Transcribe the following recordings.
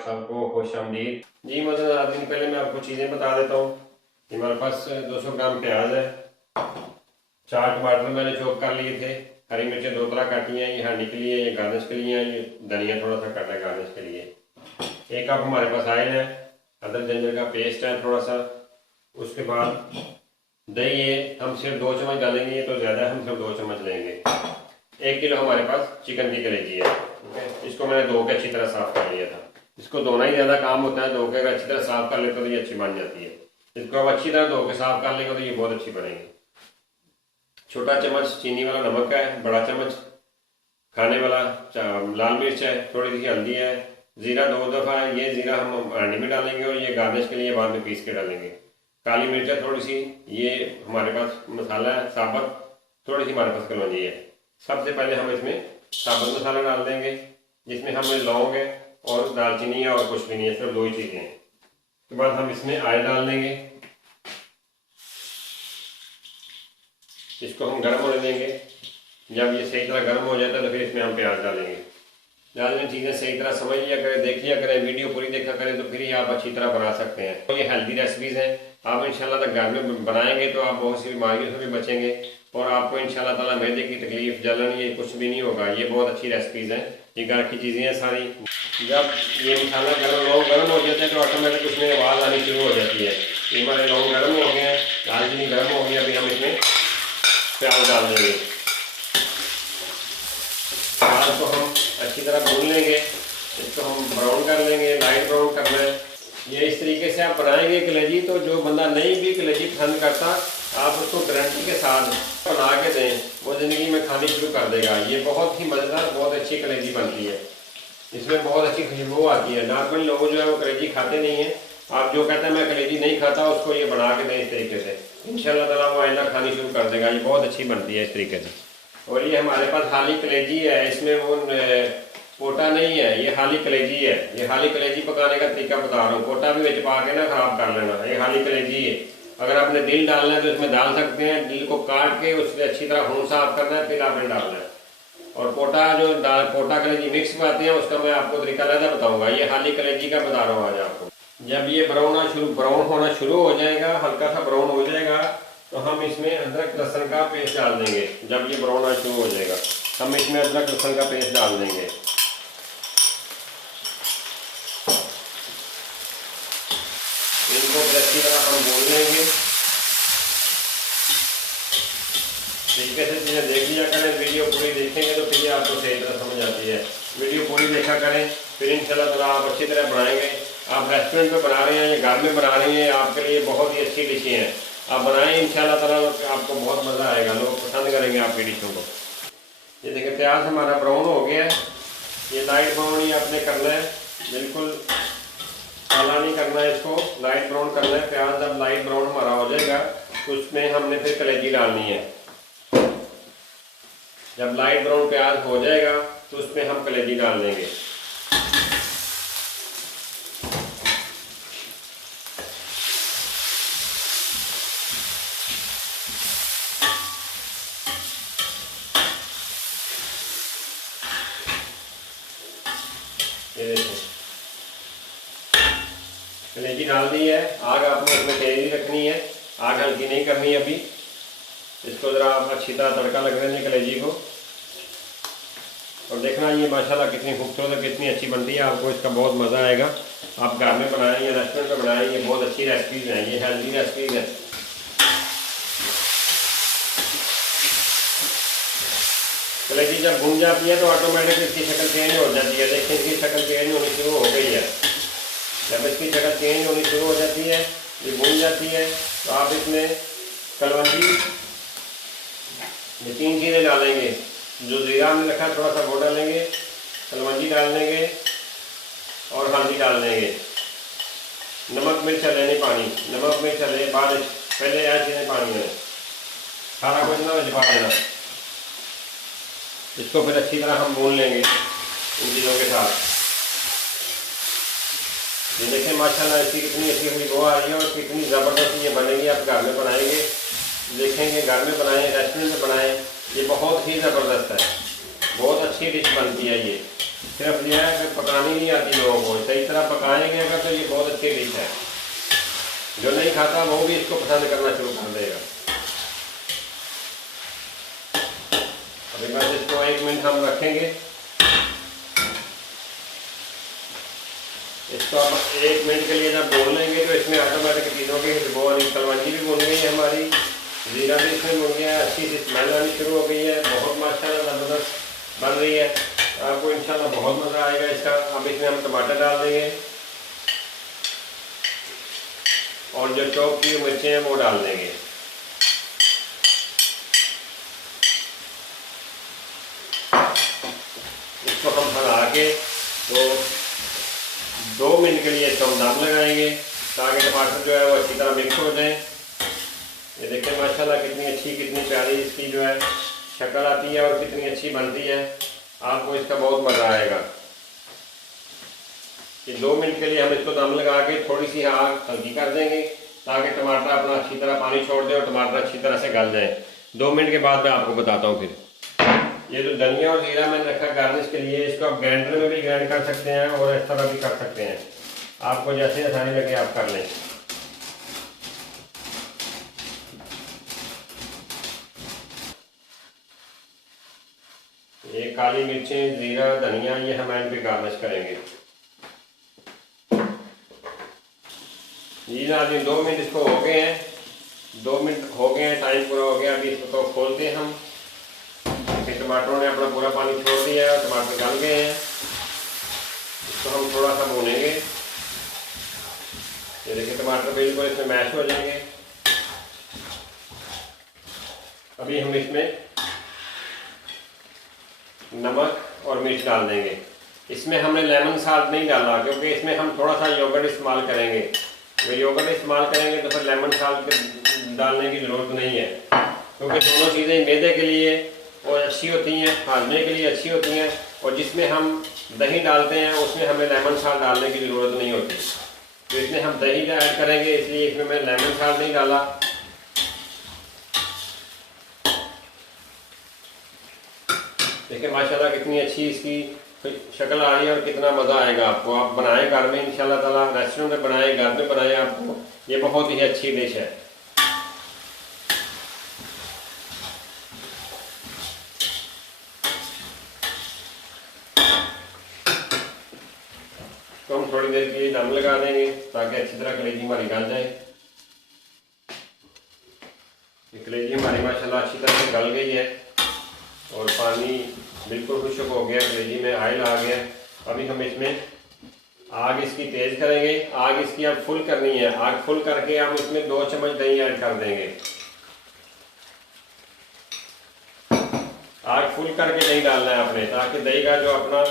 आप सबको खुशामदीद जी। मतलब 7 दिन पहले मैं आपको चीज़ें बता देता हूँ। हमारे पास 200 ग्राम प्याज है, 4 टमाटर मैंने चॉप कर लिए थे, हरी मिर्चें 2 तरह काटी हैं, ये हांडी के लिए, ये गार्निश के लिए, ये धनिया थोड़ा सा काटा है गार्निश के लिए। 1 कप हमारे पास ऑयल है, अदरक जिंजर का पेस्ट है थोड़ा सा। उसके बाद दही है, हम सिर्फ 2 चम्मच डालेंगे, ये तो ज़्यादा है, हम सिर्फ 2 चम्मच लेंगे। 1 किलो हमारे पास चिकन की कलेजी है, ठीक है। इसको मैंने धो के अच्छी तरह साफ कर लिया था। इसको धोना ही ज़्यादा काम होता है, धो के अगर अच्छी तरह साफ कर लेते तो ये अच्छी बन जाती है। इसको अब अच्छी तरह धो के साफ कर लेंगे तो ये बहुत अच्छी बनेगी। छोटा चम्मच चीनी वाला नमक है, बड़ा चम्मच खाने वाला लाल मिर्च है, थोड़ी सी हल्दी है, ज़ीरा 2 दफ़ा है, ये ज़ीरा हम हांडी में डालेंगे और ये गार्निश के लिए बाद में पीस के डालेंगे। काली मिर्च है थोड़ी सी, ये हमारे पास मसाला है साबुत, थोड़ी सी हमारे पास कलौंजी है। सबसे पहले हम इसमें साबुत मसाला डाल देंगे, जिसमें हमें लौंग है और दालचीनी है और कुछ भी नहीं है, सिर्फ 2 ही चीज़ें हैं। उसके बाद हम इसमें ऑयल डाल देंगे, इसको हम गर्म होने देंगे। जब ये सही तरह गर्म हो जाता है तो फिर इसमें हम प्याज डालेंगे। डालने चीज़ें सही तरह समझ लिया करें, देख लिया करें, वीडियो पूरी देखा करें तो फिर ही आप अच्छी तरह बना सकते हैं। तो ये हेल्दी रेसिपीज़ हैं, आप इंशाल्लाह तक घर में बनाएंगे तो आप बहुत सी बीमारियों से भी बचेंगे और आपको इंशाल्लाह ताला मैदे की तकलीफ, जलन, ये कुछ भी नहीं होगा। ये बहुत अच्छी रेसिपीज़ हैं, ये घर की चीज़ें हैं सारी। जब ये मसाला गर्म हो जाता है तो ऑटोमेटिक उसमें आवाज़ आनी शुरू हो जाती है। ये हमारे लौंग गर्म हो गए हैं, दालचीनी गर्म हो गया, अभी हम इसमें प्याज डाल देंगे। प्याज को हम अच्छी तरह भून लेंगे, इसको हम ब्राउन कर लेंगे, लाइट ब्राउन करना है। ये इस तरीके से आप बनाएंगे कलेजी, तो जो बंदा नहीं भी कलेजी पसंद करता, आप उसको गारंटी के साथ बना के दें, वो ज़िंदगी में खानी शुरू कर देगा। ये बहुत ही मज़ेदार, बहुत अच्छी कलेजी बनती है, इसमें बहुत अच्छी खुशबू आती है। नॉर्मल लोग जो है वो कलेजी खाते नहीं हैं। आप जो कहते हैं मैं कलेजी नहीं खाता, उसको ये बना के दें इस तरीके से, इंशाल्लाह ताला वो आइंदा खानी शुरू कर देगा। ये बहुत अच्छी बनती है इस तरीके से। और ये हमारे पास हाली कलेजी है, इसमें वो पोटा नहीं है, ये हाली कलेजी है। ये हाली कलेजी पकाने का तरीका बता रहा हूँ, पोटा भी विच पा के ना खराब कर लेना। ये हाली कलेजी है। अगर आपने दिल डालना है तो इसमें डाल सकते हैं, दिल को काट के उससे अच्छी तरह खून साफ करना है, फिर आपने डालना है। और पोटा पोटा कलेजी मिक्स पाते हैं, उसका मैं आपको तरीका अलग बताऊंगा। ये हाली कलेजी का बता रहा हूँ आज आपको। जब ये ब्राउन होना शुरू हो जाएगा, हल्का सा ब्राउन हो जाएगा, तो हम इसमें अदरक लहसुन का पेस्ट डाल देंगे। जब ये ब्राउन होना शुरू हो जाएगा, हम इसमें अदरक लहसुन का पेस्ट डाल देंगे। इनको अच्छी तरह हम भून लेंगे। तरीके से चीज़ें देख लिया करें, वीडियो पूरी देखेंगे तो फिर आपको सही तरह समझ आती है। वीडियो पूरी देखा करें, फिर इंशाल्लाह ताला आप अच्छी तरह बनाएंगे। आप रेस्टोरेंट में बना रहे हैं या घर में बना रहे हैं, आपके लिए बहुत ही अच्छी डिशें हैं। आप बनाएं, इंशाल्लाह ताला आपको बहुत मज़ा आएगा, लोग पसंद करेंगे आपकी डिशों को। ये देखिए प्याज हमारा ब्राउन हो गया है, ये लाइट ब्राउन ही आपने करना है, बिल्कुल काला नहीं करना है, इसको लाइट ब्राउन करना है। प्याज जब लाइट ब्राउन हमारा हो जाएगा तो उसमें हमने फिर कलेजी डालनी है। जब लाइट ब्राउन प्याज हो जाएगा तो उसमें हम कलेजी डाल देंगे। ये देखो कलेजी डाल दी है। आग आपने इसमें तेज ही रखनी है, आग हल्की नहीं करनी अभी। इसको ज़रा आप अच्छी तरह तड़का लग देंगे कलेजी को, और देखना ये माशाल्लाह कितनी खूबसूरत है, कितनी अच्छी बनती है। आपको इसका बहुत मज़ा आएगा। आप घर में बनाएं या रेस्टोरेंट में बनाएं, ये बहुत अच्छी रेसिपीज़ हैं, ये हेल्दी रेसिपीज़ हैं। कलेजी जब भून जाती है तो ऑटोमेटिक इसकी शक्ल चेंज हो जाती है। देखिए इसकी शक्ल चेंज होनी शुरू हो गई है। जब इसकी शक्ल चेंज होनी शुरू हो जाती है, ये भून जाती है, तो आप इसमें कलौंजी, ये 3 चीज़ें डालेंगे। जो जीरा हमने रखा थोड़ा सा वो डालेंगे, कलौंजी डाल देंगे और हल्दी डाल देंगे। नमक मिर्च लेने पानी, नमक मिर्च ले बाद पहले यार चीज़ें पानी में सारा कुछ ना भिजवा देना। इसको फिर अच्छी तरह हम भून लेंगे इन चीज़ों के साथ। ये देखें माशाल्लाह इसकी कितनी अच्छी खुशबू आ रही है और कितनी ज़बरदस्त ये बनेगी। आप घर में बनाएंगे, देखेंगे, घर में बनाएं, रेस्टोरेंट में बनाएं, ये बहुत ही ज़बरदस्त है, बहुत अच्छी डिश बनती है ये। सिर्फ यह है कि पकानी नहीं आती लोगों को, सही तरह पकाएंगे अगर तो ये बहुत अच्छी डिश है। जो नहीं खाता वो भी इसको पसंद करना शुरू कर देगा। अभी बस इसको 1 मिनट हम रखेंगे। इसको आप 1 मिनट के लिए जब भून लेंगे तो इसमें ऑटोमेटिक चीज़ों की खुशबू आनी, कलवंजी भी भून गई है हमारी, जीरा भी इसमें भून गया है, अच्छी सी स्मेल आनी शुरू हो गई है, बहुत माशाल्लाह ज़बरदस्त बन रही है। आपको इंशाल्लाह बहुत मज़ा आएगा इसका। अब इसमें हम टमाटर डाल देंगे और जो चॉप की मिर्चें हैं वो डाल देंगे। इसको हम हला के तो 2 मिनट के लिए इसको हम दम लगाएंगे ताकि टमाटर जो है वो अच्छी तरह मिक्स हो जाए। ये देखिए माशाल्लाह कितनी अच्छी, कितनी प्यारी इसकी जो है शक्ल आती है और कितनी अच्छी बनती है। आपको इसका बहुत मज़ा आएगा। कि 2 मिनट के लिए हम इसको दम लगा के थोड़ी सी आग हल्की कर देंगे ताकि टमाटर अपना अच्छी तरह पानी छोड़ दे और टमाटर अच्छी तरह से गल जाए। 2 मिनट के बाद मैं आपको बताता हूँ फिर। ये जो धनिया और जीरा मैंने रखा गार्निश के लिए, इसको आप ग्राइंडर में भी ग्राइंड कर सकते हैं और इस तरह भी कर सकते हैं, आपको जैसे आसानी लगे आप कर लें। ये काली मिर्चें, जीरा, धनिया, ये हम इन पे गार्निश करेंगे। ये ना 2 मिनट इसको हो गए हैं, 2 मिनट हो गए हैं, टाइम पूरा हो गया। अभी इसको तो खोलते हैं हम। टमाटरों ने अपना पूरा पानी छोड़ दिया है और टमाटर गल गए हैं। इसको हम थोड़ा सा भूनेंगे। ये देखिए टमाटर बिल्कुल इसमें मैश हो जाएंगे। अभी हम इसमें नमक और मिर्च डाल देंगे। इसमें हमने लेमन साल्ट नहीं डाला क्योंकि इसमें हम थोड़ा सा योगर्ट इस्तेमाल करेंगे। अगर योगर्ट इस्तेमाल करेंगे तो फिर लेमन साल्ट डालने की ज़रूरत नहीं है, क्योंकि दोनों चीज़ें मैदे के लिए और अच्छी होती हैं, हाजमे के लिए अच्छी होती हैं, और जिसमें हम दही डालते हैं उसमें हमें लेमन साल्ट डालने की ज़रूरत नहीं होती। तो इसमें हम दही ऐड करेंगे, इसलिए इसमें मैं लेमन साल्ट नहीं डाला। देखिए माशाल्लाह कितनी अच्छी इसकी शक्ल आ रही है और कितना मज़ा आएगा आपको। आप बनाएं घर में इंशाल्लाह ताला, रेस्टोरेंट में बनाएं, घर में बनाएं, आपको ये बहुत ही अच्छी डिश है। तो हम थोड़ी देर के लिए दम लगा देंगे ताकि अच्छी तरह कलेजी हमारी गल जाए। ये कलेजी हमारी माशाल्लाह अच्छी तरह से गल गई है और पानी बिल्कुल खुश्क हो गया, कलेजी में ऑयल आ गया। अभी हम इसमें आग इसकी तेज़ करेंगे। आग इसकी अब फुल करनी है। आग फुल करके हम इसमें 2 चम्मच दही ऐड कर देंगे। आग फुल करके दही डालना है आपने, ताकि दही का जो अपना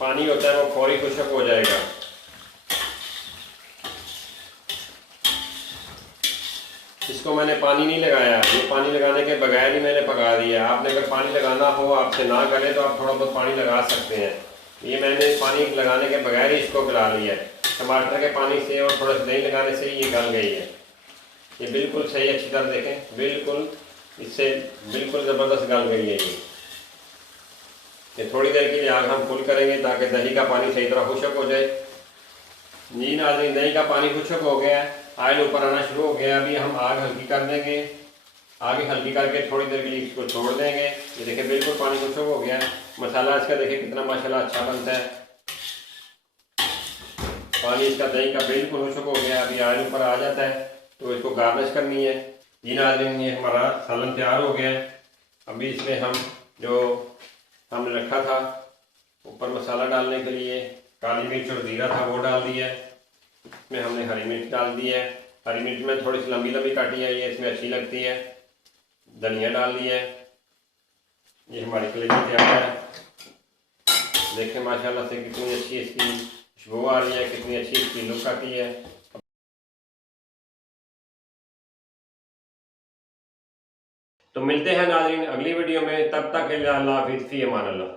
पानी होता है वो फौरी खुश्क हो जाएगा। इसको मैंने पानी नहीं लगाया, ये पानी लगाने के बगैर ही मैंने पका दिया। आपने अगर पानी लगाना हो, आपसे ना गले, तो आप थोड़ा बहुत पानी लगा सकते हैं। ये मैंने पानी लगाने के बगैर ही इसको गला लिया है। टमाटर के पानी से और थोड़ा सा दही लगाने से ये गल गई है। ये बिल्कुल सही, अच्छी तरह देखें, बिल्कुल इससे बिल्कुल ज़बरदस्त गल गई है ये थोड़ी देर के लिए आग हम फुल करेंगे ताकि दही का पानी सही तरह खुश्क हो जाए। जी नाज़रीन, दही का पानी खुश्क हो गया है, ऑयल ऊपर आना शुरू हो गया। अभी हम आग हल्की कर देंगे। आगे हल्की करके थोड़ी देर के लिए इसको छोड़ देंगे। ये देखिए बिल्कुल पानी खुश्क हो गया है। मसाला इसका देखिए कितना माशाल्लाह अच्छा बनता है। पानी इसका दही का बिल्कुल खुश्क हो गया। अभी ऑयल ऊपर आ जाता है तो इसको गार्निश करनी है। जी नाज़रीन, ये हमारा सालन तैयार हो गया है। अभी इसमें हम जो हमने रखा था ऊपर मसाला डालने के लिए, काली मिर्च और जीरा था वो डाल दिया है। इसमें हमने हरी मिर्च डाल दी है। हरी मिर्च में थोड़ी सी लंबी लंबी काटी है, ये इसमें अच्छी लगती है। धनिया डाल दिया है। ये हमारी कलेजी तैयार है। देखें माशाल्लाह से कितनी अच्छी इसकी खुशबू आ रही है, कितनी अच्छी इसकी लुक आती है। तो मिलते हैं नाज़रीन अगली वीडियो में, तब तक अल्लाह हाफिज़, फ़ी अमान अल्लाह।